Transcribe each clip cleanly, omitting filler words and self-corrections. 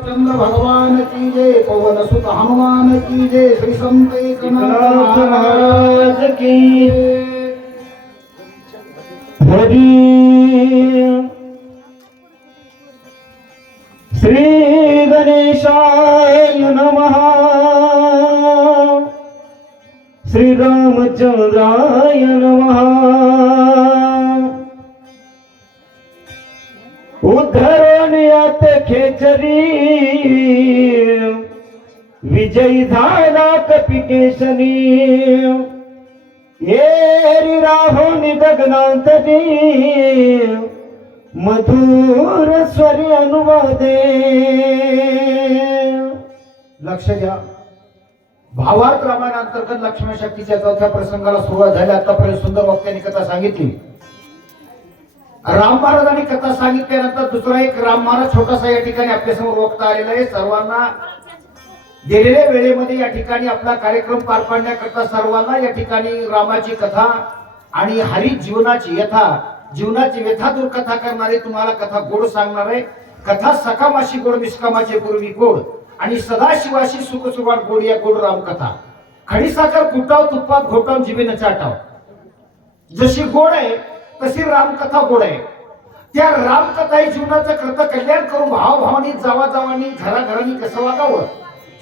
चंद्र भगवान की जय, पवन सुत हनुमान की जय, श्री संत एकनाथ महाराज की हरी श्री गणेशाय नमः श्री रामचंद्राय नमः उद्धरण्यात खेचरी विजयी झाला कपिकेशनी येरी राहुनी गगनांतनी मधुर स्वरी अनुवादे. लक्ष द्या. भावार्थ रामायणांतर्गत लक्ष्मण शक्तीच्या चौथ्या प्रसंगाला सुरुवात झाली. आतापर्यंत सुंदर वक्त्यांनी कथा सांगितली. राम महाराजांनी कथा सांगितल्यानंतर दुसरा एक राम महाराज छोटासा या ठिकाणी आपल्यासमोर वक्ता आलेला आहे. सर्वांना दिलेल्या वेळेमध्ये या ठिकाणी आपला कार्यक्रम पार पाडण्याकरता सर्वांना या ठिकाणी रामाची कथा आणि हरी जीवनाची व्यथा दूर कथा करणारे तुम्हाला कथा गोड सांगणार आहे. कथा सकामाशी गोड निष्कामाचे पूर्वी गोड आणि सदाशिवाशी सुख सुवाट गोड या गोड रामकथा. खडीसाखर कुटाव तुपात घोटाव जिभेनं चाटाव. जशी गोड आहे तशी रामकथा गोड आहे. त्या रामकथा ही जीवनाचं कृत कल्याण करून भावाभावानी जावाजावानी घराघरांनी कसं वागावं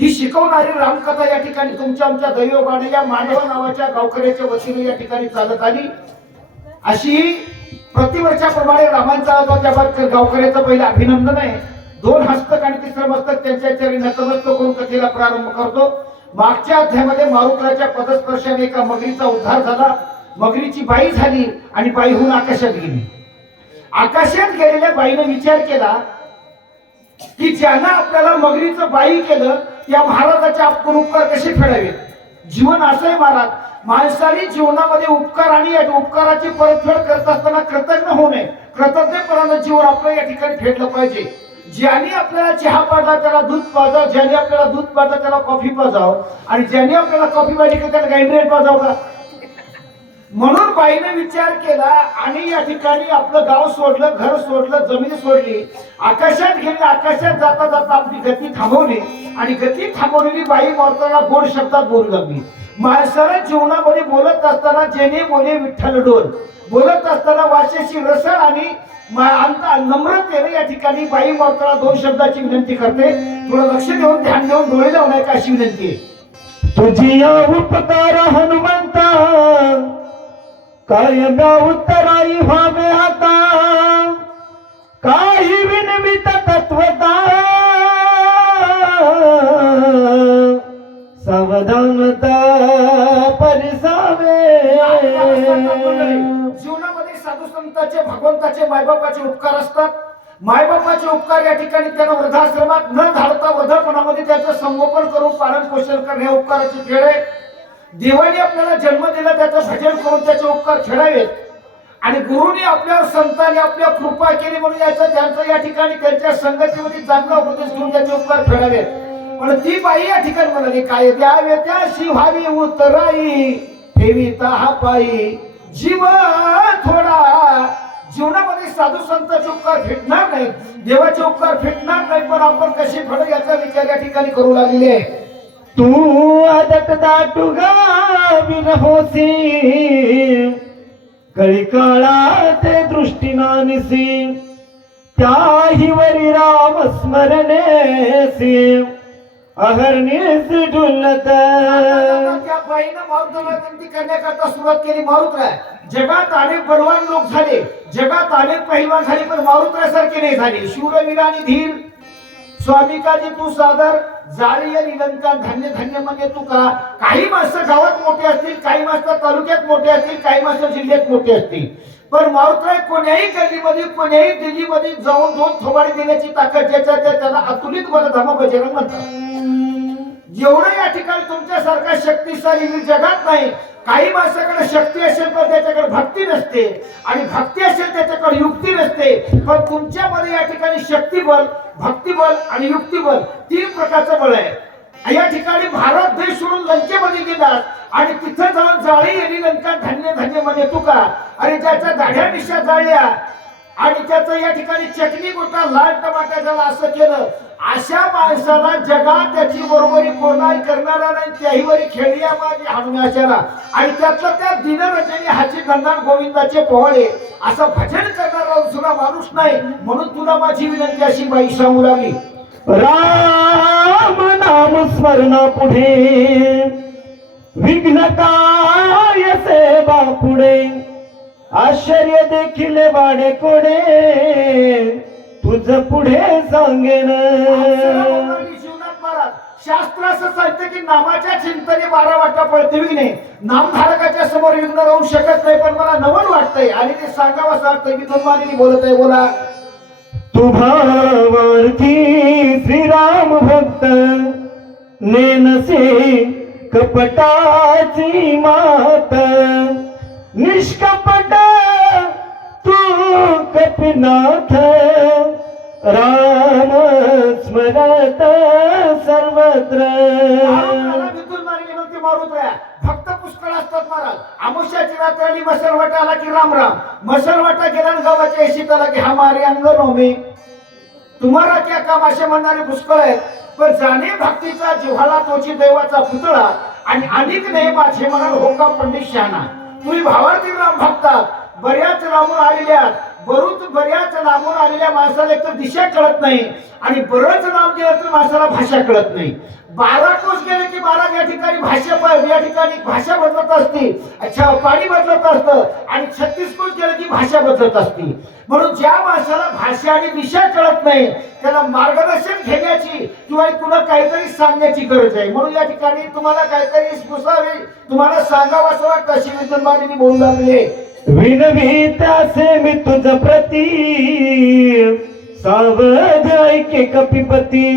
ही शिकवणारी रामकथा या ठिकाणी तुमच्या आमच्या दैवबाने या मांडवा नावाच्या गावकऱ्याच्या वतीने या ठिकाणी चालत आली. अशी प्रतिवर्षाप्रमाणे रामांचा गावकऱ्याचं पहिलं अभिनंदन आहे. 2 हस्तक आणि 3रं मस्तक त्यांच्या चरणी नतमस्तक करून कथेला प्रारंभ करतो. मागच्या अध्यायामध्ये मारुत्राच्या पदस्पर्शाने एका मगरीचा उद्धार झाला. मगरीची बाई झाली आणि बाईहून आकाशात गेली. आकाशात गेलेल्या बाईने विचार केला की ज्यानं आपल्याला मगरीचं बाई केलं त्या महाराजाचे आपण उपकार कसे फेडावेत. जीवन असं आहे महाराज, माणसाने जीवनामध्ये उपकार आणि या उपकाराची परतफेड करत असताना कृतज्ञ होऊ नये. कृतज्ञपणानं जीवन आपलं या ठिकाणी फेडलं पाहिजे. ज्याने आपल्याला चहा पाजला त्याला दूध पाजाव, ज्याने आपल्याला दूध पाजलं त्याला कॉफी पाजाव आणि ज्याने आपल्याला कॉफी पाहिजे की त्याला गाईड्रेट पाजाव का. म्हणून बाईने विचार केला आणि या ठिकाणी आपलं गाव सोडलं, घर सोडलं, जमीन सोडली, आकाशात गेली. आकाशात जाता जाता आपली गती थांबवली आणि गती थांबवलेली बाई मारताना गोड शब्दात बोलू लागली. माणसाला जीवनामध्ये बोलत असताना जेणे बोले विठ्ठल डोल, बोलत असताना वाचेची रसळ आणि नम्रतेने या ठिकाणी बाई मारताना 2 शब्दाची विनंती करते. थोडं लक्ष देऊन ध्यान देऊन डोळे लावून का अशी विनंती आहे. तुझी उपकार हनुमंता कायम उत्तराई व्हावे आता, काही विनवित तत्वता सावधानता परिसावे. जीवनामध्ये साधू संतांचे भगवंताचे मायबापाचे उपकार असतात. मायबापाचे उपकार या ठिकाणी त्यांना वृद्धाश्रमात न धाडता वृद्धपणामध्ये त्याचं संगोपन करून पालन पोषण करणे हे उपकाराची फेड आहे. देवाने आपल्याला जन्म दिला त्याचं भजन करून त्याचे उपकार फेडावेत आणि गुरुने आपल्यावर संतांनी आपल्या कृपा केली म्हणून त्यांचं या ठिकाणी त्यांच्या संगतीमध्ये चांगला उपदेश घेऊन त्याचे उपकार फेडावेत. पण ती बाई या ठिकाणी म्हणाली काय द्यावे त्याशी व्हावी उतराई ठेवीता हा पायी जीव थोडा. जीवनामध्ये साधू संतांचे उपकार फेडणार नाही, देवाचे उपकार फेडणार नाही, पण आपण कशी फेडू याचा विचार या ठिकाणी करू लागले आहे. तू आदत दाटुगा विरहोसी कळी काळात दृष्टीनानिसी त्याही वरी राम स्मरणेसी अहर्निस डुलत. त्या बाईनं मारुतीला विनंती करण्याकरता सुरुवात केली. मारुतराय, जगात अनेक बलवान लोक झाले, जगात अनेक पहिलवान झाले, पण मारुतरायसारखे नाही झाले. शूरवीर आणि धीर स्वामिकाजी तू सादर जाळी आणि लंका धन्य धन्य म्हणजे तू का. काही माणसं गावात मोठे असतील, काही माणसं तालुक्यात मोठे असतील, काही माणसं जिल्ह्यात मोठे असतील, पण मारुतराय कोण्याही गल्लीमध्ये कोण्याही दिल्लीमध्ये जाऊन 2 थोबाडी देण्याची ताकद त्याला अतुलित बल धम बजरंग म्हणतात. जेवढं या ठिकाणी तुमच्यासारखा शक्तिशाली जगात नाही. काही माणसाकडे शक्ती असेल पण त्याच्याकडे भक्ती नसते आणि भक्ती असेल त्याच्याकडे युक्ती नसते. पण तुमच्यामध्ये या ठिकाणी शक्तिबल, भक्तिबल आणि युक्तिबल 3 प्रकारचं बळ आहे. या ठिकाणी भारत देश सोडून लंकेमध्ये गेलात आणि तिथं जाऊन जाळी आणि लंका धन्य धन्य म्हणजे तुका. आणि ज्याच्या दाढ्या मिशा जाळल्या आणि त्याचं या ठिकाणी चटणी कुठला लाल टमाटा ज्याला असं केलं, अशा माणसाला जगात त्याची बरोबरी कोणाही करणारा नाही, त्याही वरी खेळिया माझी हनुमाशाला. आणि त्यातलं त्या दिनरंजनी हाची गंगाण गोविंदाचे पोवाडे असं भजन करणारा सुद्धा माणूस नाही. म्हणून तुला माझी विनंती अशी बाई सांगू लागली, राम नाम स्मरणा पुढे विघ्न काय सेवा पुढे आश्चर्य देखील वाडे कोडे तुझ पुढे सांगेन. जीवनात महाराज शास्त्र असं सांगते की नामाच्या चिंतने 12 वाटा पळते विघ्ने. नामधारकाच्या समोर विघ्न राहू शकत नाही, पण मला नवल वाटतंय आणि ते सांगावं असं वाटतंय की तुम्हाला बोलत आहे. बोला. तुभावरती श्रीराम भक्त नेनसे कपटाची मात निष्कपट तू कपिनाथ राम स्मरत सर्वत्र. भक्त पुष्कळ असतात महाराज. आमुष्याची रात्र आणि मसलवाटा आला की राम राम, मसलवाटा गेला गावाच्या एशीत आला की हमारे अंगनो में तुम्हाला क्या काम असे म्हणणारे पुष्कळ आहेत. पण जाणे भक्तीचा जिव्हाळा तोची दैवाचा पुतळा आणि अनेक नाही माझे म्हणाल हो का पंडित शहाणा. तुम्ही भावार्थी राम भक्तात बऱ्याच लांबून आलेल्या बऱ्याच लांबून आलेल्या माणसाला एक तर दिशा कळत नाही आणि बरंच लांब गेलं तर माणसाला भाषा कळत नाही. 12 कोस गेले की महाराज या ठिकाणी या ठिकाणी भाषा बदलत असते. अच्छा, पाणी बदलत असतं आणि 36 कोस गेले की भाषा बदलत असते. म्हणून ज्या माणसाला भाषा आणि दिशा कळत नाही त्याला मार्गदर्शन घेण्याची किंवा तुला काहीतरी सांगण्याची गरज आहे. म्हणून या ठिकाणी तुम्हाला काहीतरी स्पुसावे, तुम्हाला सांगावं असं वाटतं. अशी विद्वान बोलू लागले, विनवीत असे मी तुझ प्रती सावध ऐके कपिपती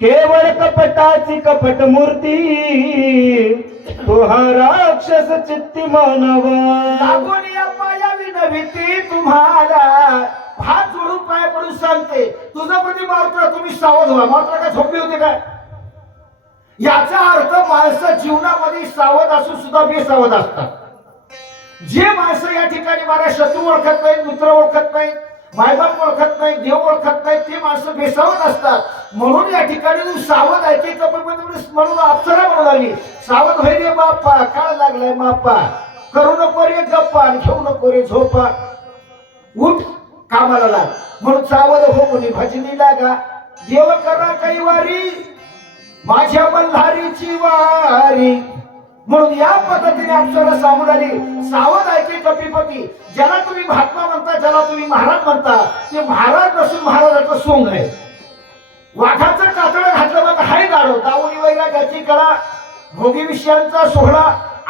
केवळ कपटाची कपट मूर्ती तो हा राक्षस चित्ती मानवा. लागून या पाया विनविती तुम्हाला हात जोडून पाय पडून सांगते तुझं प्रति मारुतीला तुम्ही सावध व्हा. मारुतीला काय झोपली होती काय? याचा अर्थ माणसं जीवनामध्ये सावध असून सुद्धा बेसावध असतात. जे माणसं या ठिकाणी मला शत्रू ओळखत नाहीत, मित्र ओळखत नाहीत, मायबाप ओळखत नाहीत, देव ओळखत नाहीत, ते माणसं बेसावध असतात. म्हणून या ठिकाणी तू सावध ऐके म्हणून अप्सरा म्हणू लागली, सावध होय रे बाप्पा, काळ लागलाय माप्पा, करू नको रे गप्पा, घेऊ नको रे झोपा, उठ कामाला लाग. म्हणून सावध हो मुनी भजनी लागा, देव करा काही वारी माझ्या मल्हारीची वारी. म्हणून या पद्धतीने अप्सरा सांगून आली, सावध ऐके कपिपती. ज्याला तुम्ही महात्मा म्हणता, ज्याला तुम्ही महाराज म्हणता, ते महाराज नसून महाराजाचं सोंग आहे. वाघाचं कातडं घातलं मग हाय गाडो, दावणी वैराग्याची कळा, भोगी विषयांचा सोहळा,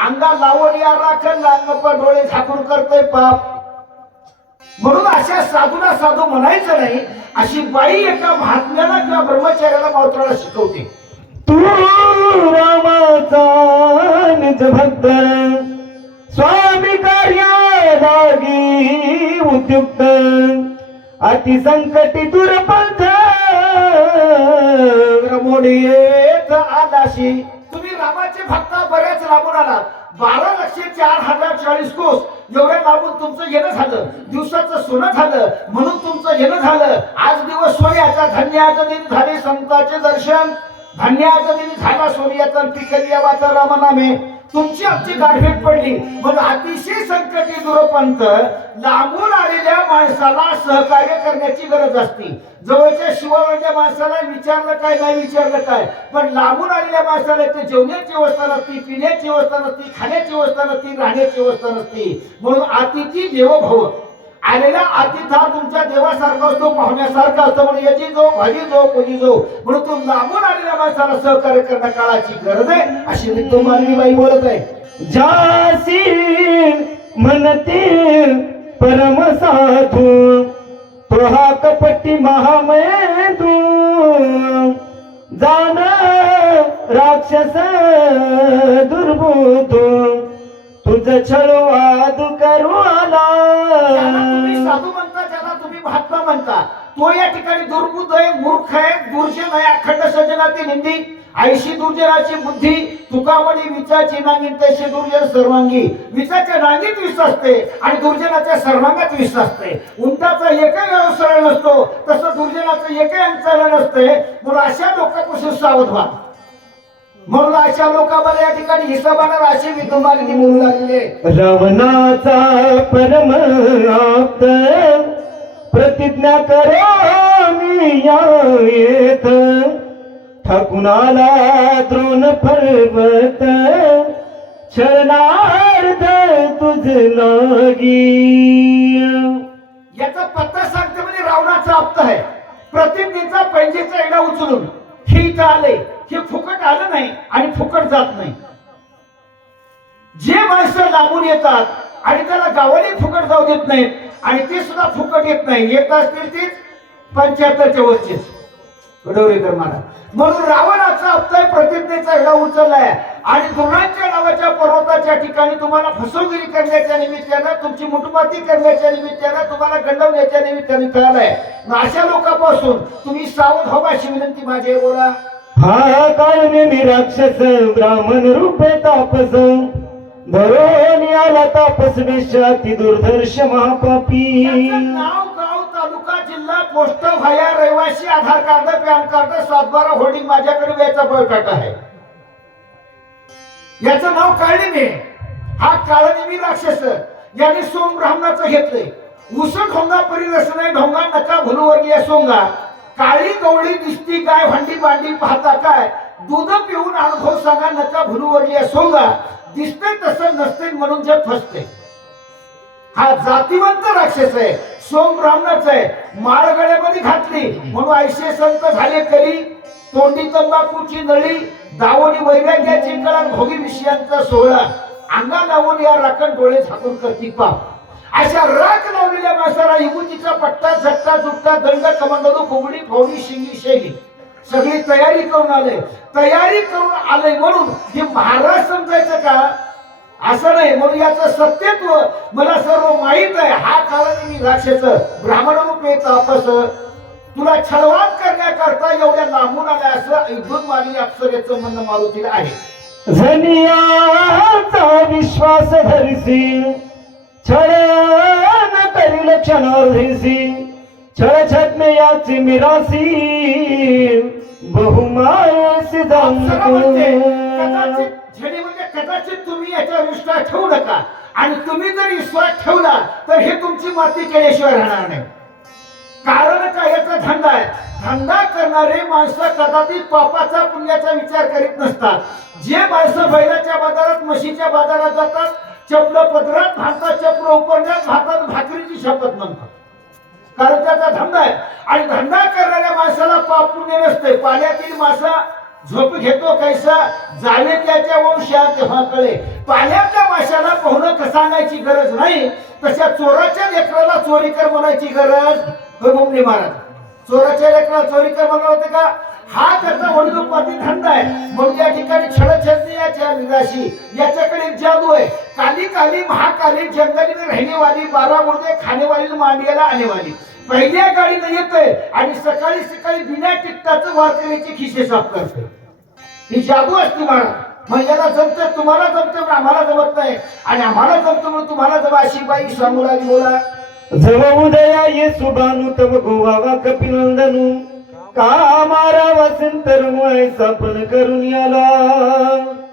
अंगा लावणी राखण लांगप्पा डोळे झाकून करतोय पाप. म्हणून अशा साधूला साधू म्हणायचं नाही, अशी बाई एका महात्म्याला किंवा ब्रह्मचार्याला मावत्राला शिकवते. तू रामाचा निज भक्त स्वामी कार्या लागी उद्युक्त अति संकटी दुर्पंथ मोडीत आलाशी. तुम्ही रामाचे भक्त बऱ्याच लांबून आलात. 12,04,040 कोस एवढ्या लांबून तुमचं येणं झालं, दिवसाचं सोनं झालं म्हणून तुमचं येणं झालं. आज दिवस सोन्याचा, धन्याचं दिन झाले संतांचे दर्शन, धन्याचं दिन झाला सोन्याचा पिकलियावाचा रामनामे. तुमची आमची गाठभेट पडली म्हणून अतिशय संकटी दुरपंथ लांबून आलेल्या माणसाला सहकार्य करण्याची गरज असते. जवळच्या शिवावरच्या माणसाला विचारलं काय नाही विचारलं काय, पण लांबून आलेल्या माणसाला ते जेवण्याची व्यवस्था नसती, पिण्याची व्यवस्था नसती, खाण्याची व्यवस्था नसती, राहण्याची व्यवस्था नसती. म्हणून अतिथी देवो भव. आलेला अतिथा तुमच्या देवासारखा असतो, पाहुण्यासारखा असतो. म्हणून याची जो भाजी जो कोणी जो म्हणून तू लांबून आलेल्या माणसाला सहकार्य करणं काळाची गरज आहे. अशी विद्वान बाई बोलत आहे. जासी म्हणते परम साधू तो हा कपटी महामेधू जाण राक्षस दुर्बुद्धू तुझ छळवाद करू आला. तुम्ही साधू म्हणता, ज्याला तुम्ही महात्मा म्हणता, तो या ठिकाणी दुर्बुद्ध आहे, मूर्ख आहे, दुर्जन आहे, अखंड सज्जनाती निंदी ऐशी दुर्जनाची बुद्धी तुकामणी विचाची नांगीन तैशी दुर्जन सर्वांगी. विचाच्या नांगीत विष असते आणि दुर्जनाच्या सर्वांगात विष असते. उंटाचा एकही अंग सरळ नसतो, तसं दुर्जनाचं एकही अंग सरळ नसते. म्हणून अशा लोकांपासून सावध व्हा. म्हणून अशा लोकांमध्ये या ठिकाणी हिशोबानं राशी विद्यमान बोलू लागले. रावणाचा परम आप्त प्रतिज्ञा करा मी येत ठाकून आला द्रोण पर्वत शरणार्थ तुझ लागी. याचा पत्ता सांगते म्हणजे रावणाचा आप्त आहे. प्रतिज्ञेचा पैंजेचा एडा उचलून हे इथं आले, हे फुकट आलं नाही आणि फुकट जात नाही. जे माणसं लांबून येतात आणि त्याला गावाने फुकट जाऊ देत नाहीत आणि ते सुद्धा फुकट येत नाही, येत असतील तीच 75च्या वरचीच कडवरेकर महाराज. म्हणून रावणाचा हप्ता प्रतिज्ञेचा एवढा उचललाय आणि द्रोणांच्या नावाच्या पर्वताच्या ठिकाणी तुम्हाला फसवगिरी करण्याच्या निमित्तानं, तुमची मुठमाती करण्याच्या निमित्तानं, तुम्हाला गंडवण्याच्या निमित्ताने कळालाय. अशा लोकांपासून तुम्ही सावध व्हा अशी विनंती माझी आहे. बोला. हा काळने मी राक्षस ब्राह्मण रूपे तापस धरून आला तापस विश्वाती दुर्धर्ष महापापी. नाव, गाव, तालुका, जिल्हा, पोस्ट, व्हाया, रहिवासी, आधार कार्ड, पॅन कार्ड, 7/12 होर्डिंग माझ्याकडे व्याचा बळकट आहे. याचं नाव काळनिमी. हा काळनिमी राक्षस याने सोम ब्राह्मणाचं घेतलंय. उसट ढोंगा परी रसने ढोंगा नका भुलवर्गीय सोंगा. काळी गवळी दिसती गाय भांडी भांडी पाहता काय. दूध पिऊन अनुभव सांगा नका भुलवर्गीय सोंगा. दिसते तसं नसते म्हणून जे फसते. हा जातीवंत राक्षस आहे, सोम ब्राह्मणाचा आहे. माळ गळ्यामध्ये घातली म्हणून ऐशे संत झाले करी. तोंडी तंबाखूची नळी, दावणी वैराग्याची कळा, भोगी विषयांचा सोहळा. अंगा लावून या राखण डोळे झाकून करती पाप. अशा राख लावलेल्या माणसाला इबुतीचा पट्टा, झट्टा, जुट्टा, दंड, कमंडलू, फुगडी, फौडी, शिंगी, शेगी सगळी तयारी करून आले. तयारी करून आले म्हणून हे महाराज समजायचं का? असं नाही. म्हणून याचं सत्यत्व मला सर्व माहित आहे. हा काळाने मी राक्षस ब्राह्मण रूपे तापस तुला छळवाद करण्याकरता एवढ्या लांबून आल्या असं इथून मागणी अप्सरेचं म्हणणं मारुतीला आहे. जनियाचा विश्वास धरसी छळ न करील क्षणावर धरसी छळ छत्मे याची मिरासी बहुमायसी कदाचित तुम्ही याच्यावर विश्वास ठेवू नका आणि तुम्ही जर विश्वास ठेवला तर हे तुमची माती केल्याशिवाय राहणार नाही. कारण काय? याचा धंदा आहे. धंदा करणारे माणसं कदाचित पापाचा पुण्याचा विचार करीत नसतात. जे माणसं बैलाच्या बाजारात, म्हशीच्या बाजारात जातात, चपलं पदरात घालतात, चपलं उपरण्यात घालतात, भाकरीची शपथ म्हणतात. कारण त्याचा धंदा आहे. आणि धंदा करणाऱ्या माणसाला पाप पुण्य नसते. पाण्यातील मासा झोप घेतो कैसा जावे त्याच्या वंशा तेव्हा कळे. पाण्यातल्या माशाला पोहणं सांगायची गरज नाही, तशा चोराच्या लेकराला चोरी कर म्हणायची गरज मुंबई महाराज. चोराच्या लेकराला चोरी कर म्हणणार होते का? हा त्याचा वडिलोपाती धंदा आहे. म्हणून या ठिकाणी छळछेदनी याच्या निराशी. याच्याकडे एक जादू आहे. काली काली महाकाली जंगली में रहने वाली, 12 मुर्दे खाने वाली, मांडियाला आने वाली. पहिल्या गाडीनं येतोय आणि सकाळी सकाळी बिना तिकटाचं वारकऱ्याचे खिसे साफ करते. ही जादू असते महाराज. म्हणजे याला जमतं, तुम्हाला जमतं पण आम्हाला जमत नाही, आणि आम्हाला जमतं म्हणून तुम्हाला जम. अशी बाई सांगू लागली. बोला. जव उदया ये सुबानु तव गोवावा कपिनंदनु का मारा वसंत रमय सपन करून आला.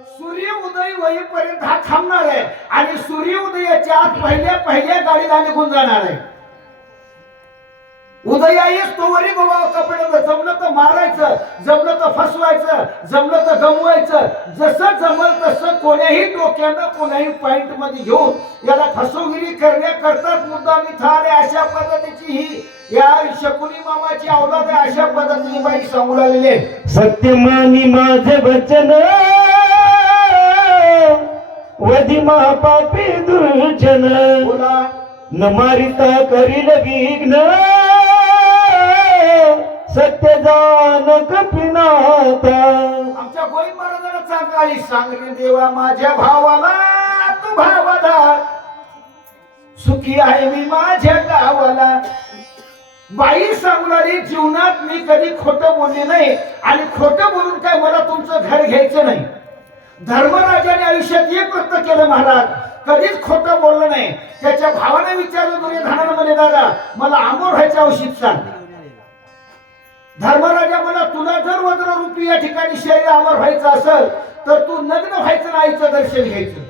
सूर्य उदय होईपर्यंत हा थांबणार आहे आणि सूर्य उदयाच्या आत पहिल्या गाडीला निघून जाणार आहे. उदया येस तोवरी गोवा कपड्यात जमलं तर मारायचं, जमलं तर फसवायचं, जमलं तर गमवायचं. जसं जमल तसं कोण्याही डोक्यानं कोण्याही पॉइंट मध्ये घेऊन याला फसवगिरी करण्याकरताच मुद्दाम इथं आले. अशा पद्धतीची ही या शकुनी मामाची औलाद आहे. अशा पद्धतीने बाई सांगू लागलेले. सत्य मानी माझे वचन वधी महापापी दुर्जन बोला. न मारिता करील विघ्न सत्य जान कपिनाथा. आमच्या गोई महाराजांना सांगाली सांगली देवा माझ्या भावाला तू भावाला, सुखी आहे मी माझ्या गावाला. बाई सांगू लागली, जीवनात मी कधी खोटं बोलले नाही आणि खोटं बोलून काय मला तुमचं घर घ्यायचं नाही. धर्मराजाने आयुष्यात एक व्रत केलं महाराज, कधीच खोटं बोललं नाही. त्याच्या भावाने विचारलं दुर्योधनानं, म्हणे दादा मला अमर व्हायचं औषध सांग. धर्मराजा मला, तुला जर वज्ररूपी या ठिकाणी शरीर अमर व्हायचं असेल तर तू नग्न व्हायचं ना आईचं दर्शन घ्यायचं.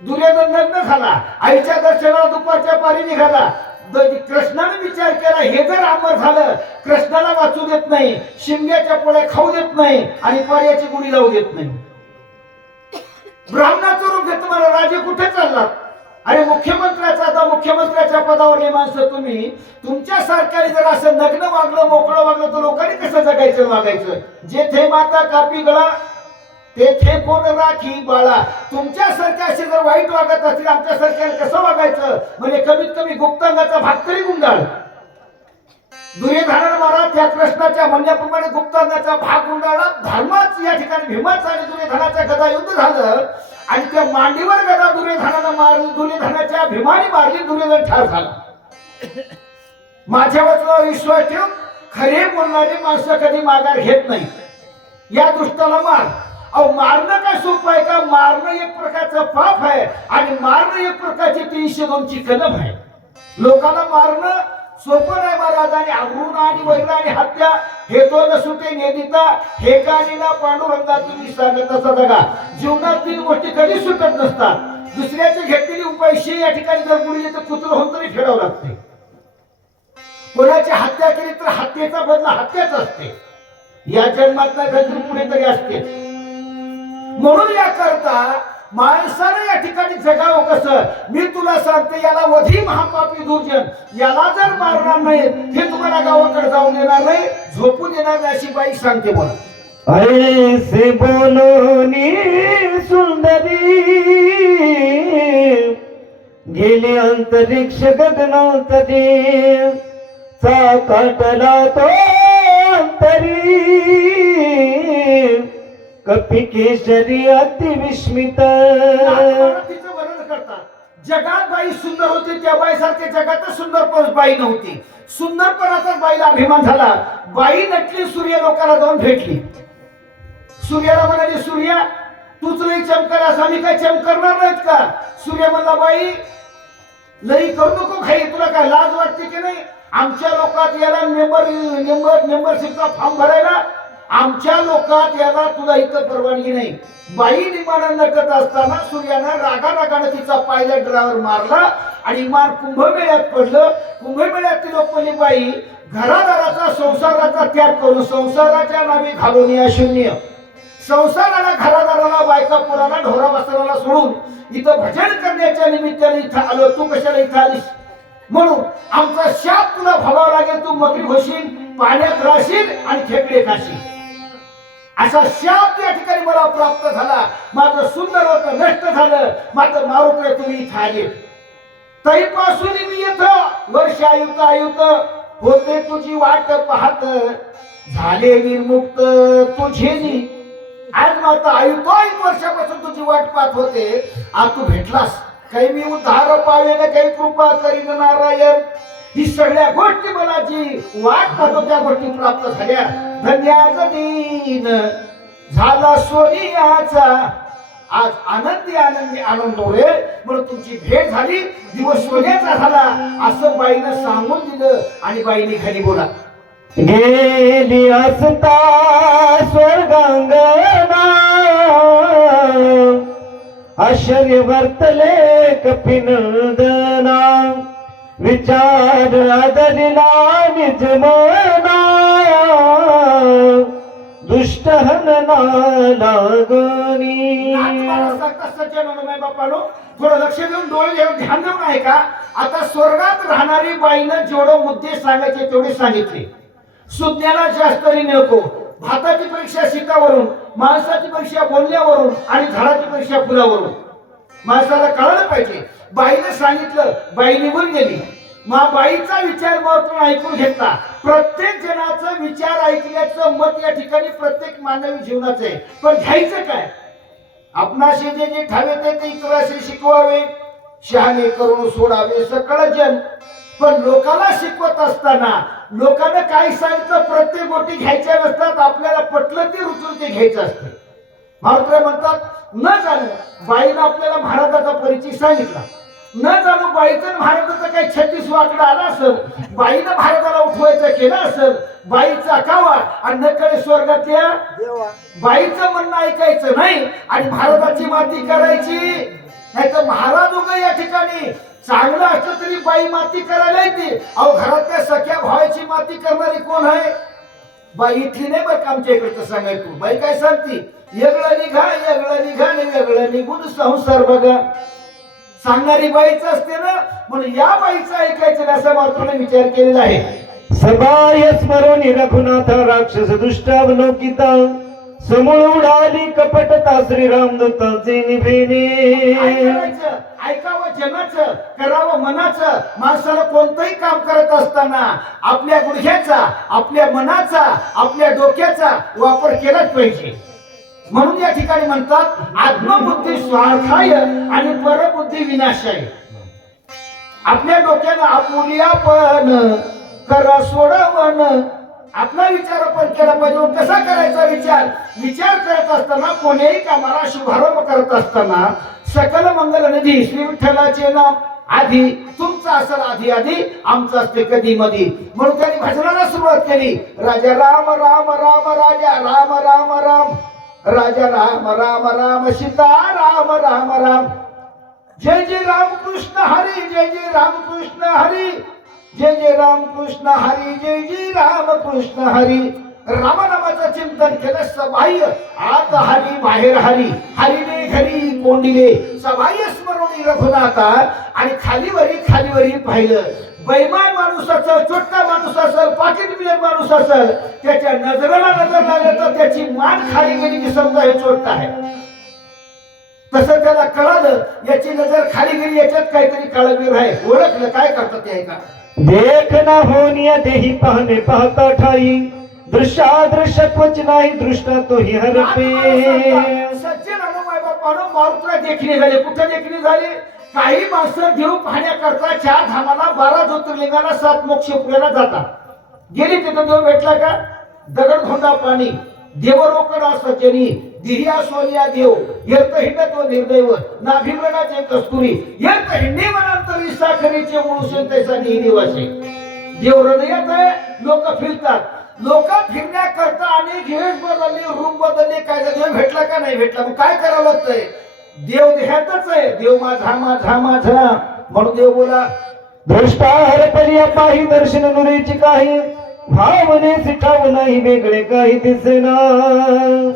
दुर्योधन नग्न झाला, आईच्या दर्शनाला दुपारच्या पारी निघाला. कृष्णाने विचार केला, हे जर अमर झालं, कृष्णाला वाचू देत नाही, शिमग्याच्या पोळ्या खाऊ देत नाही आणि पर्याची गुढी लावू देत नाही. ब्राह्मणाचं रूप घेतो, मला राजे कुठे चालला? अरे मुख्यमंत्र्याचा, आता मुख्यमंत्र्याच्या पदावरली माणसं तुम्ही, तुमच्या सरकारी जर असं नग्न वागलं, मोकळं वागलं तर लोकांनी कसं जगायचं वागायचं? जेथे माता कापी गळा तेथे कोण राखी बाळा. तुमच्यासारख्या असे जर वाईट वागत असतील, आमच्यासारख्याला कसं वागायचं? म्हणजे कमीत कमी गुप्तांगाचा भाग तरी गुंडाळ. दुर्योधनानं महाराज त्या कृष्णाच्या म्हणण्याप्रमाणे गुप्तांगाचा भाग गुंडाळला. धर्माच या ठिकाणी भीमाचा आणि दुर्योधनाचं गदा युद्ध झालं आणि त्या मांडीवर गदा दुर्योधनानं मारली, दुर्योधनाच्या भीमाने मारली, दुर्योधन ठार झाला. माझ्या वचनावर विश्वास ठेव, खरे बोलणारी माणसं कधी माघार घेत नाही. या दुष्टाला मार. अहो मारणं काय सोपं आहे का? मारणं एक प्रकारचं पाप आहे आणि मारणं एक प्रकारची 302 ची कलम आहे. लोकांना मारणं सोपं नाही महाराज. आणि अवरून आणि वैर आणि हत्या हे तो नसुटे नेदिता हे कानीला पांडुरंगा तुम्ही सांगत असा जगा. जीवनात 3 गोष्टी कधी सुटत नसतात. दुसऱ्याची घेतलेली उपायशी या ठिकाणी जर बुडली तर कुत्र होऊन तरी फेडावं लागते. कोणाची हत्या केली तर हत्येचा बदला हत्याच असते. या जन्मात नाही तर पुढे तरी असते. म्हणून या करता माणसाने या ठिकाणी जगावं कसं? मी तुला सांगते, याला वधी महापापी दुर्जन, याला जर मारणार नाही हे तुम्हाला गावाकडे जाऊन देणार नाही, झोपून देणार नाही, अशी बाई सांगते मला. ऐसे बोलोनी सुंदरी गेली अंतरिक्ष गगनात दे, काटला तो अंतरी कपी केशरी अति विस्मित. तिचं वर्णन करतात, जगात बाई सुंदर होती, त्या बाईसारखे जगातच सुंदर बाई नव्हती. सुंदरपणाचाच बाईला अभिमान झाला. बाई नटली, सूर्य लोकाला जाऊन भेटली. सूर्याला म्हणाली, सूर्या तूच लई चमकार, असा मी काय चमकरणार नाहीत का? सूर्य म्हणला, बाई लई करू नको खाई, तुला काय लाज वाटते की नाही? आमच्या लोकात याला मेंबरशिपचा फॉर्म भरायला, आमच्या लोकात याला तुला इथं परवानगी नाही. बाई निमानं नटत असताना सूर्यानं रागारागानं तिचा पायलट ड्रायव्हर मारला आणि मार कुंभमेळ्यात पडलं. कुंभमेळ्यात ती लोक म्हणली, बाई घरादाराचा संसाराचा त्याग करून संसाराच्या नावे घालून या शून्य संसाराला, घरादाराला, बायका पुराला, ढोरा वस्त्राला सोडून इथं भजन करण्याच्या निमित्ताने इथं आलो. तू कशाला इथं आलीस? म्हणून आमचा शाप तुला भरावा लागेल. तू मगरी होशील, पाण्यात राहशील आणि खेकडे खाशील. असा शाप त्या ठिकाणी मला प्राप्त झाला. माझं सुंदर होतं नष्ट झालं. माझं मारुत तुम्ही इथं आले. तरीपासून मी येतं वर्ष आयुत होते तुझी वाट पाहत, झाले निर्मुक्त तुझे. आज माता आयुत वर्षापासून तुझी वाट पाहत होते. आज तू भेटलास. काही मी उद्धार पावेन, काही कृपा करीन नारायण. ही सगळ्या गोष्टी मला जी वाट पाहतो त्या गोष्टी प्राप्त झाल्या. धन्याज दिन झाला सोनियाचा, आज आनंदी आनंदी आनंद होईल. म्हणून तुमची भेट झाली, दिवस सोन्याचा झाला असं बाईनं सांगून दिलं आणि बाईने घरी बोला. गेली असता स्वर्गांगना, आश्चर्य वर्तले कपिनंदना. विचार आदरिला निज मना, दुष्ट हनना लागणी. बापानो थोडं लक्ष देऊन, डोळे देऊन, ध्यान देऊन आहे का? आता स्वर्गात राहणारी बाईनं जेवढं मुद्दे सांगायचे तेवढे सांगितले. सुज्ञाला शास्त्री नको. भाताची परीक्षा शिकावरून, माणसाची परीक्षा बोलण्यावरून आणि झाडाची परीक्षा फुलावरून. माणसाला कळलं पाहिजे. बाईने सांगितलं, बाई निघून गेली. बाईचा विचार महत्त्व ऐकून घेतला. प्रत्येक जणाचा विचार ऐकण्याचं मत या ठिकाणी प्रत्येक मानवी जीवनाचं आहे. पण घ्यायचं काय? आपणाशी जे जे ठावे ते इतराशी शिकवावे, शहाणे करून सोडावे सकळ जन. पण लोकांना शिकवत असताना लोकांना काय सांगितलं प्रत्येक गोष्टी घ्यायच्या नसतात, आपल्याला पटलं ते रुचून ते घ्यायचं असतं. महाराज म्हणतात न जाणू बाईनं आपल्याला महाराजाचा परिचय सांगितला, न जाणू बाईचं महाराजाचं काही 36 वाकडं आला असेल, बाईनं महाराजाला उठवायचं केलं असेल, बाईचा कावा आणि नकडे स्वर्गातल्या बाईचं म्हणणं ऐकायचं नाही आणि महाराजाची माती करायची नाही. तर महाराज उगा या ठिकाणी चांगलं असलं तरी बाई माती करायला येते. अहो घरातल्या सख्या भावाची माती करणारी कोण आहे? बाई इथली नाही बरं का, आमच्या इकडचं सांगाय तू. बाई काय सांगती? वेगळं निघा आणि वेगळं निघून संसार बघा. सांगणारी बाईच असते ना, म्हणून या बाईचं ऐकायचं असा मात्र विचार केलेला आहे. सभाय स्मरोनी रघुनाथ राक्षस दुष्टावलोकिता समूळ उडाली कपटता श्रीरामदूताचे निभेने. ऐकावं जनाचं, करावं मनाचं. माणसाला कोणतंही काम करत असताना आपल्या गुडघ्याचा, आपल्या मनाचा, आपल्या डोक्याचा वापर केलाच पाहिजे. म्हणून या ठिकाणी म्हणतात आत्मबुद्धी स्वार्थाय आणि परबुद्धी विनाशाय. आपल्या डोक्यानं आपुलिया पण करा सोडवण, आपला विचार आपण केला पाहिजे. कसा करायचा विचार? विचार करत असताना, कोणीही कामाला शुभारंभ करत असताना सकल मंगल निधी श्री विठ्ठलाचे नाम आधी तुमचं असेल, आधी आमचं असते कधी मधी. म्हणून त्यांनी भजनाला सुरुवात केली. राजा राम राम राम राजा राम राम राम, राजा राम राम राम सीता राम राम राम. जय जय राम कृष्ण हरी, जय जय राम कृष्ण हरी, जय जय राम कृष्ण हरी, जय जय राम कृष्ण हरी. रामनामाचं चिंतन केलं सबाह्य आत हरी बाहेर हरी, हरीने घरी कोंडिले सबाह्य स्मरणी रघुनाथा. आणि खालीवरी पाहिलं. बैमान माणूस असेल, छोटा माणूस असेल, पाकिट मिळत माणूस असेल, त्याच्या नजरेला नजर लागलं तर त्याची मान खाली गेली की समजा हे चोट्टा आहे. तसं त्याला कळालं याची नजर खाली गेली, याच्यात काहीतरी काळवीर आहे. ओळखलं काय करतात ते ऐका. देखना होनिया देही पाहणे पाहता ठाई, दृश्यादृश्य त्वच नाही दृष्टा तो ही हरपे. सज्जन अनुमाय बापानो मारुतीला देखणे झाले. कुठे देखणे झाले? काही माणसं देव पाहण्याकरता 4 धामाला 12 ज्योतिर्लिंगाला 7 मोक्षपुऱ्याला जातात. गेली तिथं देव भेटला का? दगडधोंडा पाणी, देवरोकडा सज्जनी, दिह्या सोनिया देव, यर्त हिंडत्व निर्दैव, नाभिमनाचे कस्तुरी, यर्त हिंडी मनांतरी साखरीचे मुळून त्याचा निवासी. देव हृदयात आहे, लोक फिरतात. लोक फिरण्याकरता अनेक वेळ बदलले, रूप बदलले. काय देव भेटला का नाही भेटला? मग काय करावं लागतंय? देव देहातच आहे. देव माझा माझा माझा म्हणून देव बोला. दृष्टा हरपली पाही दर्शन नुरेची काही, भावने सिठाव नाही वेगळे काही दिसेना.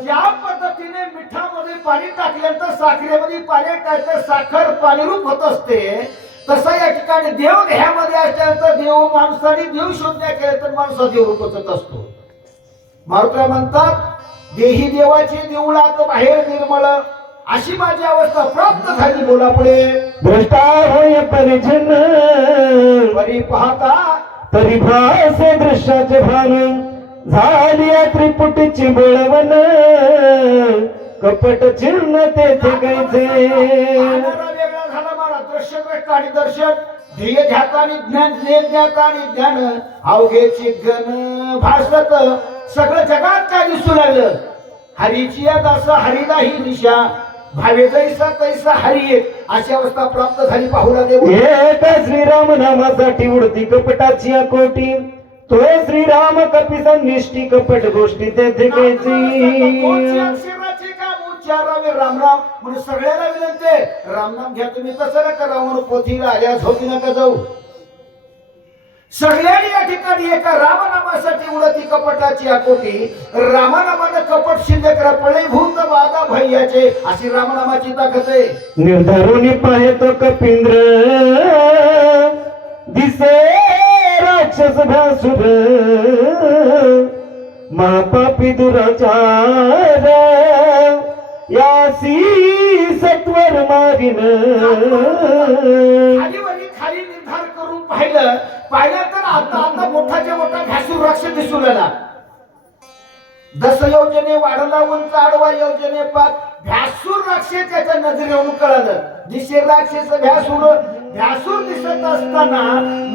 ज्या पद्धतीने मिठामध्ये पाणी टाकल्यानंतर साखरेमध्ये पाणी टाकलं साखर पाणीरूप होत असते, तसं या ठिकाणी देव देहामध्ये असल्यानंतर देव माणसाने देव शोधण्या केल्या तर माणसा देव रूपच असतो. मारुतीला म्हणतात देही देवाची देऊळात बाहेर निर्मळ, अशी माझी अवस्था प्राप्त झाली. बोला पुढे. दृष्टा होय परिजन परी पाहता तरी भासे दृश्याचे भान, झाली त्रिपुटीची बोळवण कपट चिन्ह तेथे कैसे. वेगळा झाला मला. दृश्य द्रष्टा आणि दर्शन, ध्येय ध्याता आणि ज्ञान, ज्ञेय ज्ञाता आणि ज्ञान, अवघेची घन भासत सगळं जगात काय दिसू लागलं? हरीची दास हरीला ही दिशा, भावे जैसा तैसा हरी एक, अशी अवस्था प्राप्त झाली. पाहुला देव एक श्रीराम नामासाठी उडती कपटाची कोटी, तो श्रीराम कपिसा निष्ठी कपट गोष्टी तेथे कैसी. अक्षराचे काम उच्चारावे राम राम म्हणून सगळ्याला विनंती आहे, राम नाम घ्या तुम्ही. तसं नका राव म्हणून पोथीला आल्या झोपी नका जाऊ. सगळ्यांनी या ठिकाणी एका रामनामासाठी उडती कपटाची आकोटी. रामनामानं कपट शिल्लक पळे भूत बाधा भैयाचे, अशी रामनामाची ताकद आहे. निर्धारुनी पाहे तो कपिंद्र दिसे राक्षस भासुर, महापापी दुराचार यासी सत्वर मारिन. खाली निर्धार करून पाहिलं तर आता मोठाच्या मोठा घासूर राक्षस दिसू लागला. 10 योजने वाढला उंच आडवा योजने 5 भ्यासूर राक्षस त्याच्या नजरेवरून कळालं. दिसे राक्षस भ्यासूर ध्यासूर दिसत असताना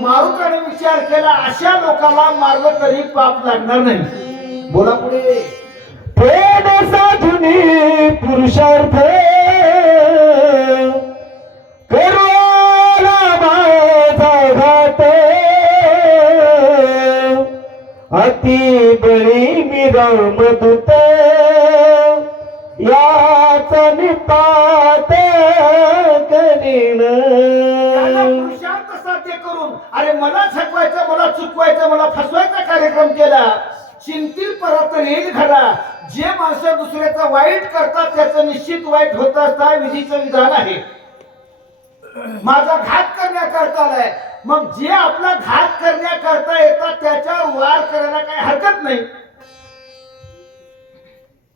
मारुताने विचार केला अशा लोकांना मारलं तरी पाप लागणार नाही. बोला पुढे. प्रेम साधुनी पुरुषार्थ करवाला माझा घात अति बळी मी रामदूत याचा निपात करीन. त्याला पुरुषार्थ साध्य करून अरे मला छकवायचं, मला चुकवायचं, मला फसवायचा कार्यक्रम केला. चिंतील परत येईल घरा. जे माणसं दुसऱ्याचा वाईट करतात त्याचं निश्चित वाईट होत असता विधीचं विधान आहे. माझा घात करण्याकरता आलाय. मग जे आपला घात करण्याकरता येतात त्याच्यावर वार करायला काही हरकत नाही.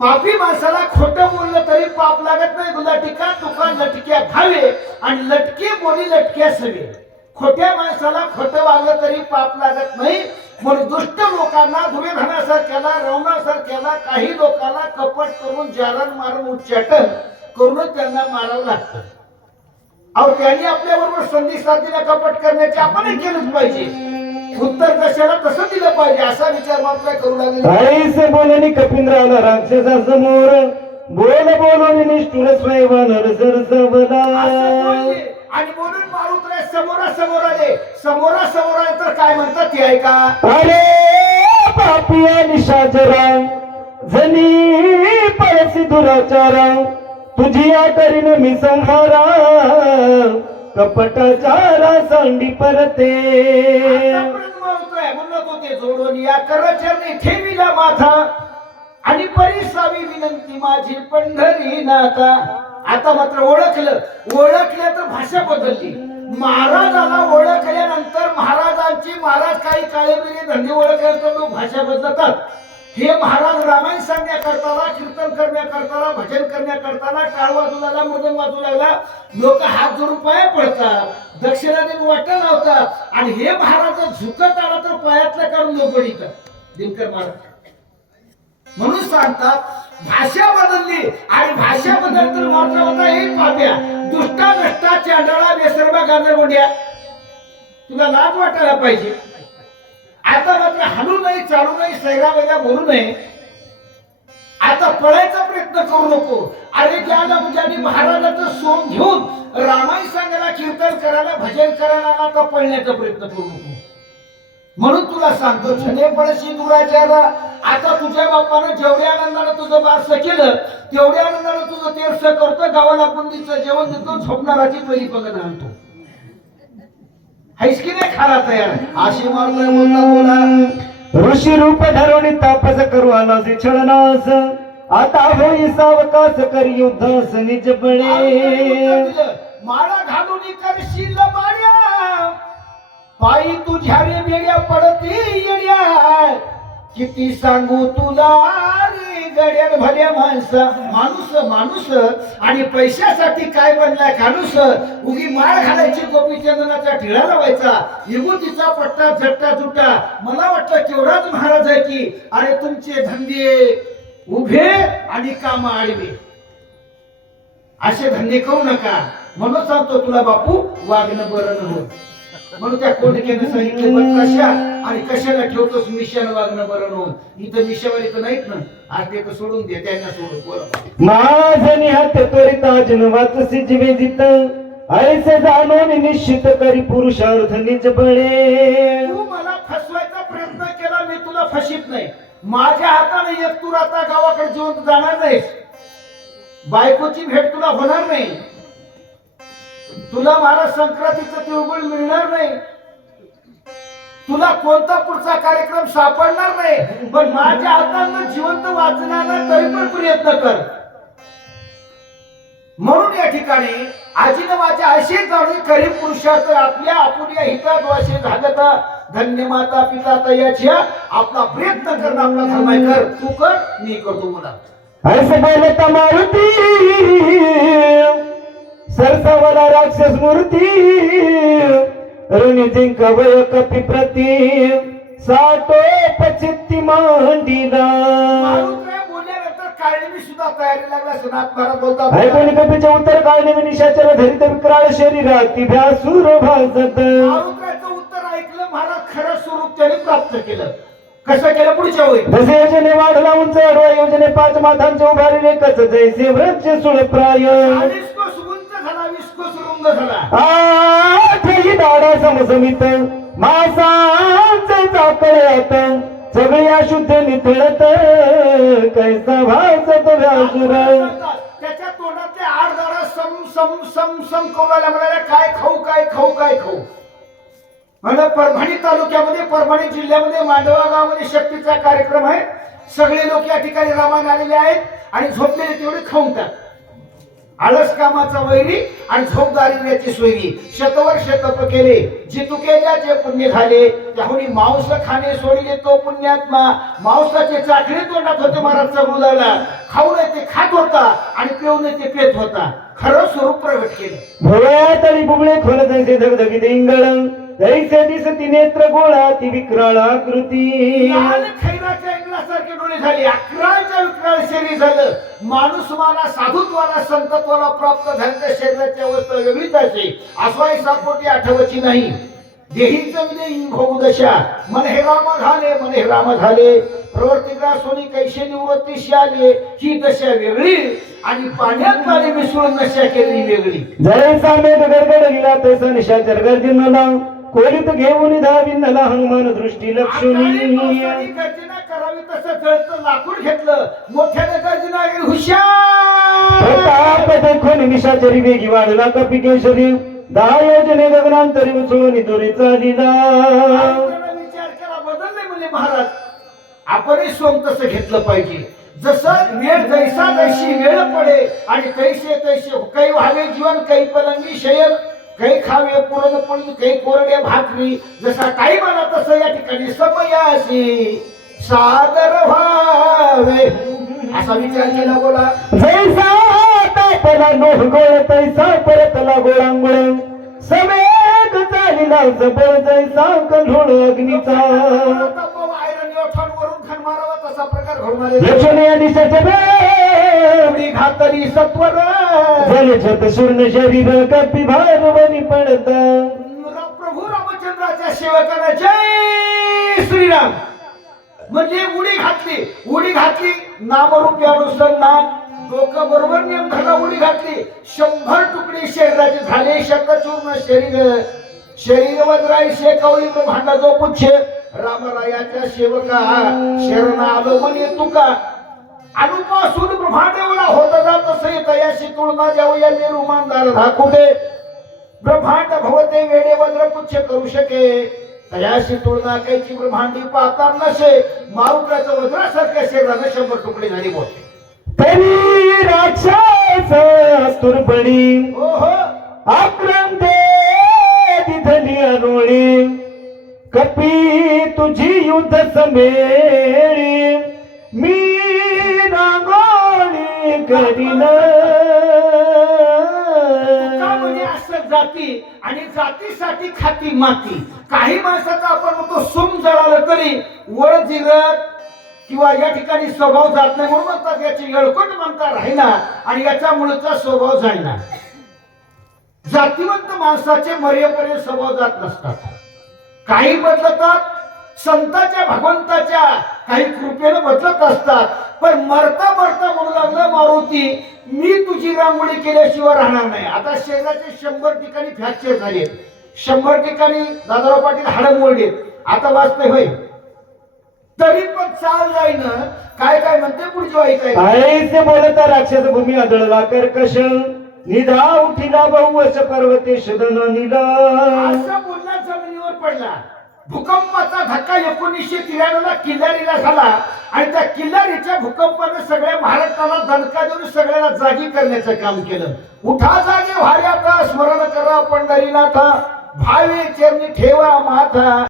पापी माणसाला खोटं बोललं तरी पाप लागत नाही. गुलाटिका तुका लटक्या भावे आणि लटके बोली लटक्या सवे. खोट्या माणसाला खोटं वागलं तरी पाप लागत नाही. म्हणून दुष्ट लोकांना दुर्योधनासारख्याला, रावणासारख्याला, काही लोकांना कपट करून जारण मारून उच्चाटन करून त्यांना मारावं लागतं. अहो त्यांनी आपल्या बरोबर संधी साधीला कपट करण्याचे आपणही केलंच पाहिजे. उत्तर कशाला तसं दिलं पाहिजे असा विचार मात्र करू लागले. ऐसे बोलणी कपिंद्राला राक्षसा समोर बोल बोलून निष्ठुर स्वयं सरसवला. आणि म्हणून मारुतराय समोरासमोर आले. समोरासमोर आले तर काय म्हणतात ते ऐका. अरे पापिया निशाचरा जनी पळसी दुराचारा तुझी या करीन मी संहारा कपटाचारा सांडी परते. मारुतराय म्हणत होते जोडून या करचरणी ठेविला माथा आणि परिसावी विनंती माझी पंढरी नाथा. आता मात्र ओळखलं तर भाषा बदलली. महाराजाला ओळखल्यानंतर महाराज काही काळेबिरे धंदे ओळखल्यानंतर लोक भाषा बदलतात. हे महाराज रामायण सांगण्याकरताला, कीर्तन करण्याकरताला, भजन करण्याकरताला, टाळ वाजू लागला, मृदंग वाजू लागला, लोक हात जोडून पाया पडतात, दक्षिणा देऊन वाटा लावतात आणि हे महाराज झुकत आला तर पायातला काढून लोक बळीतात. दिनकर महाराज म्हणून सांगतात भाषा बदलली आणि भाषा बदलतर मात्र होता एक पाप्या दुष्टा नष्टा चांडाळा बेसरबा गांधरगोंड्या. तुला लाज वाटायला पाहिजे. आता मात्र हलू नाही, चालू नाही, सैरा वैरा बोलू नये. आता पळायचा प्रयत्न करू नको. अरे ज्यांनी महाराजाचं सोम घेऊन रामायण सांगायला, कीर्तन करायला, भजन करायला आता पळण्याचा प्रयत्न करू नको. म्हणून तुला सांगतो छने पळशी दुराचारा. आता तुझ्या बापानं जेवढ्या आनंदानं तुझं बारसं केलं तेवढ्या आनंदानं तुझं तेरस करतो. गावाला पुंडीचं जेवण देतो, झोपणाराची पहिली पगड आणतो. हैस की नाही खाला तयार अशी मारतोय बोलता. ऋषी रूप धरून तापस करू आला छळनास आता होई सावकाश करी युद्धास निज बळे. माळा घालून करशील माळ्या पायी तुझ्या रे वेड्या पडती येड्या. किती सांगू तुला रे गड्यान भल्या माणसा. माणूस आणि पैशासाठी काय बनलाय काणूस. उगी माळ घालायची, गोपीचंदनाचा टिळा लावायचा, विभूतीचा पट्टा झट्टा जुटा. मला वाटलं केवढाच महाराज आहे की. अरे तुमचे धंदे उभे आणि काम आडवे असे धंदे करू नका. म्हणून सांगतो तुला बापू वागणं बरं न होत. म्हणून त्या कोंडकेने सांगितलं पण कशा आणि कशाला ठेवतोस मिशन वागणं बरं नव्हतं. इथं मिशावाली तर नाहीत ना. आज ते सोडून दे, त्यांना सोडून बोला. माझ निहात त्वरित अजून वाचसी जीवे जित ऐसे जाणून निश्चित करी पुरुषार्थ निज बळे. तू मला फसवायचा प्रयत्न केला, मी तुला फशीत नाही. माझ्या हाताने एक तू आता गावाकडे जिवंत जाणार नाहीस. बायकोची भेट तुला होणार नाही. तुला महाराज संक्रांतीचं तिळगुळ मिळणार नाही. तुला कोणता पुढचा कार्यक्रम सापडणार नाही. पण माझ्या हातानं जिवंत वाचण्याला तरी पण प्रयत्न कर. म्हणून या ठिकाणी आजीनं माझ्या अशी जाणून करी पुरुषार्थ आपल्या आपुल्या हिता द्वाशे झागता धन्य माता पिता तयाच्या आपला प्रयत्न करणं आपला धर्म आहे. कर तू कर, मी करतो. मला ऐसे बोलता मारुती सरसावला राक्षस मूर्ती ऋणी जिंकवय कपी प्रती साठो पचित्ती मांडीला. बोलल्यानंतर काढले मी सुद्धा तयारी लागला सनात महाराज बोलतात ऐकून कपीचे उत्तर काढणे मी निशाचर धरित विक्राळ शरीरात ती भ्यासूर भासत मारुत्राचं उत्तर ऐकलं महाराज खरं स्वरूप त्याने प्राप्त केलं कसं केलं पुढच्या होईल जसे योजने वाढला उंच अडवा योजने 5 माथांचे उभारले कच जैसे वृक्ष सुळप्राय 40 कोस उंच झाला 20 कोस रुंद झाला आठही दाडा समसमित मासांचे चाकळ्यात सगळी अशुद्ध निथळत कैसा भासत व्यासुर त्याच्या तोंडातले 8 दाडा सम सम सम सम कोणाला म्हणाल्या काय खाऊ काय खाऊ काय खाऊ म्हणजे परभणी तालुक्यामध्ये परभणी जिल्ह्यामध्ये मांडवा गावामध्ये शक्तीचा कार्यक्रम आहे सगळे लोक या ठिकाणी रामायण आलेले आहेत आणि झोपलेले तेवढे खाऊन टाक आळस कामाचा वैरी आणि झोप दारिद्र्याची सोयरी शतवर शतप केले जितुके ज्याचे पुण्य झाले त्याहुनी मांस खाणे सोडिले तो पुण्यात्मा मांसाचे चाकणे तोंडात होते महाराजचा मुलाला खाऊ नये ते खात होता आणि पिऊ नये ते पेत होता खरं स्वरूप प्रगट केलं भोळ्या तळी बुबळे खोल जैसे धगधगी इंगळ जैसे दिसती नेत्र गोळा ती विक्राळ आकृती लाल खैराच्या इंगलासारखे डोळे झाले अकराच्या विक्राळ शरीर झालं माणूसवाला साधुत्वाला संतत्वाला प्राप्त झाल्याच्या शरीराची अवस्था वेगळीच असे अस्वाय सापोटी आठवची नाही देहीचं विदेही भोग दशा मन हे राम झाले प्रवर्तिका सोनी कैसे निवृत्तीशी आले ही दशा वेगळी आणि पाण्यात पाणी मिसळून नशा केली वेगळी जैसा मेघ गडगड गेला तैसा निशाचर गर्जनला कोलीत घेऊन धाविनला हनुमान दृष्टी लक्ष्मी गर्जना करावी तसं जळतं लाकूड घेतलं मोठ्याने गर्जना हुशार प्रताप देखून निशाचरी वेगी वाढला कपिकेशरी 10 योजने गगनांतरी उचलून दोरी चालिला विचार करा बदलले म्हणजे महाराज आपणही सोम तसं घेतलं पाहिजे जसं वेळ जैसा जैशी वेळ पडे आणि तैसे तैसे काही व्हावे जीवन काही पलंगी शयन काही खावे पुरणपोळी काही कोरडे भाकरी जसा टाईम आला तसं या ठिकाणी समयाशी सादर व्हावे असा विचार केला बोला जैसा तापला नोह गोळ तैसा परतला गोळांगुळ समेघ चालिला जबर जैसा कल्होळ अग्नीचा तसा प्रकार घडून आले लक्ष्मी दिशाचे घातली सत्वर जलछत शूर्ण शरीर कपी भारवनी पडत प्रभू रामचंद्राच्या सेवकाला जय श्रीराम म्हणजे उडी घातली नामरूपी अनुसंधान डोकं बरोबर नियम धरला उडी घातली 100 तुकडे शरीराचे झाले शतचूर्ण शरीर वज्राई शेकवली ब्रह्मांडा जो पुच्छ रामरायाच्या सेवका शरण आलो म्हणे तुका अनुपासून ब्रह्मांडेवला होत जात सही तयाशी तुळना जाऊया मेरुमानदार धाकुटे ब्रह्मांड भवते वेडे वज्र पुच्छ करू शके तयाशी तुळना कैची ब्रह्मांडी पाहता नसे मारुत्राचं वज्रासारख्या शरीराने 100 तुकडे झाली बोलते तरी राक्षस तुरबडी ओहो आक्रंदे दिधली अरुणी कपी तुझी युद्ध समेळी मी रांगोळी करीन म्हणजे असं जाती आणि जातीसाठी खाती माती काही माणसाचा आपण म्हणतो सोम जळालं तरी वळ जिरत किंवा या ठिकाणी स्वभाव जात नाही म्हणून म्हणतात याची येळकोट म्हणता राहिना आणि याचा मूळचा स्वभाव जाईना जातीवंत माणसाचे मर्यापर्यंत स्वभाव जात नसतात काही बदलतात संतांच्या भगवंताच्या काही कृपेने बदलत असतात पण मरता म्हणू लागलं मारुती मी तुझी रांगोळी केल्याशिवाय राहणार नाही आता शरीराचे 100 ठिकाणी फ्रॅक्चर झाले 100 ठिकाणी दादाराव पाटील हाडं मोडले आता वाचते होय तरी पण चाल जाईन काय काय म्हणते पुढची वाईट ऐसे बोलता राक्षस भूमी आदळला कर्कश निधा उठिला बहुवश पर्वते शोधन निला असं बोलला जमिनीवर पडला भूकंपाचा धक्का 1993 ला किल्लारीला झाला आणि त्या किल्लारीच्या भूकंपाने सगळ्या महाराष्ट्राला दणका देऊन सगळ्याला जागी करण्याचं काम केलं उठा जागे व्हाऱ्याता स्मरण करा पंढरीनाथा भावे चरणी ठेवा माथा